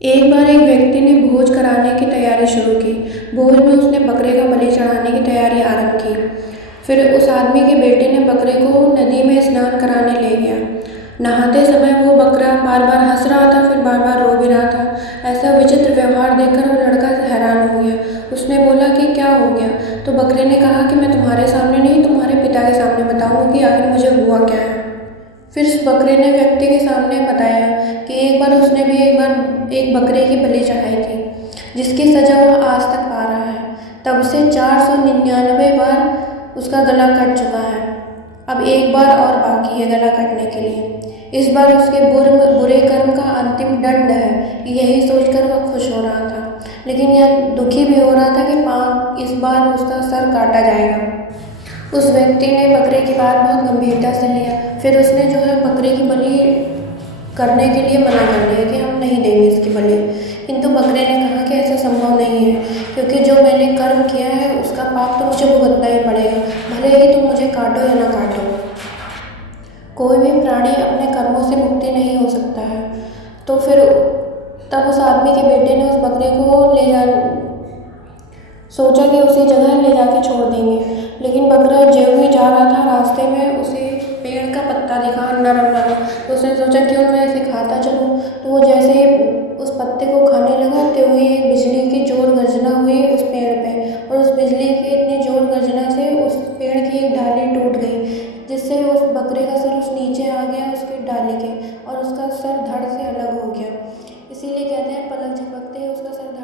एक बार एक व्यक्ति ने भोज कराने की तैयारी शुरू की। भोज में उसने बकरे का बलि चढ़ाने की तैयारी आरंभ की। फिर उस आदमी के बेटे ने बकरे को नदी में स्नान कराने ले गया। नहाते समय वो बकरा बार बार हंस रहा था, फिर बार बार रो भी रहा था। ऐसा विचित्र व्यवहार देखकर वो लड़का हैरान हो गया। उसने बोला कि क्या हो गया? तो बकरे ने कहा कि मैं तुम्हारे सामने नहीं, तुम्हारे पिता के सामने बताऊंगा कि आखिर मुझे हुआ क्या है। फिर उस बकरे ने व्यक्ति के सामने बताया कि एक बार उसने भी एक बकरे की बलि चढ़ाई थी, जिसकी सजा वह आज तक पा रहा है। तब से 499 बार उसका गला कट चुका है। अब एक बार और बाकी है गला कटने के लिए। इस बार उसके बुरे कर्म का अंतिम दंड है। यही सोचकर वह खुश हो रहा था, लेकिन यह दुखी भी हो रहा था कि इस बार उसका सर काटा जाएगा। उस व्यक्ति ने बकरे की बात बहुत गंभीरता से लिया। फिर उसने जो है बकरे की बलि करने के लिए मना कर दिया कि हम नहीं देंगे इसकी बलि। किंतु बकरे ने कहा कि ऐसा संभव नहीं है, क्योंकि जो मैंने कर्म किया है उसका पाप तो मुझे भुगतना ही पड़ेगा, भले ही तुम मुझे काटो या ना काटो। कोई भी प्राणी अपने कर्मों से मुक्ति नहीं हो सकता है। तो फिर तब उस आदमी के बेटे ने उस बकरे को सोचा कि उसी जगह ले जाके छोड़ देंगे। लेकिन बकरा ज्यों ही जा रहा था, रास्ते में उसे पेड़ का पत्ता दिखा, नरम नरम। तो उसने सोचा क्यों मैं इसे खाता चलूँ। तो वो जैसे ही उस पत्ते को खाने लगा, त्यों ही एक बिजली की जोर गर्जना हुई उस पेड़ पे, और उस बिजली की इतनी जोर गर्जना से उस पेड़ की एक डाली टूट गई, जिससे उस बकरे का सर उस नीचे आ गया उसकी डाली के, और उसका सर धड़ से अलग हो गया। इसीलिए कहते हैं पलक झपकते ही उसका सर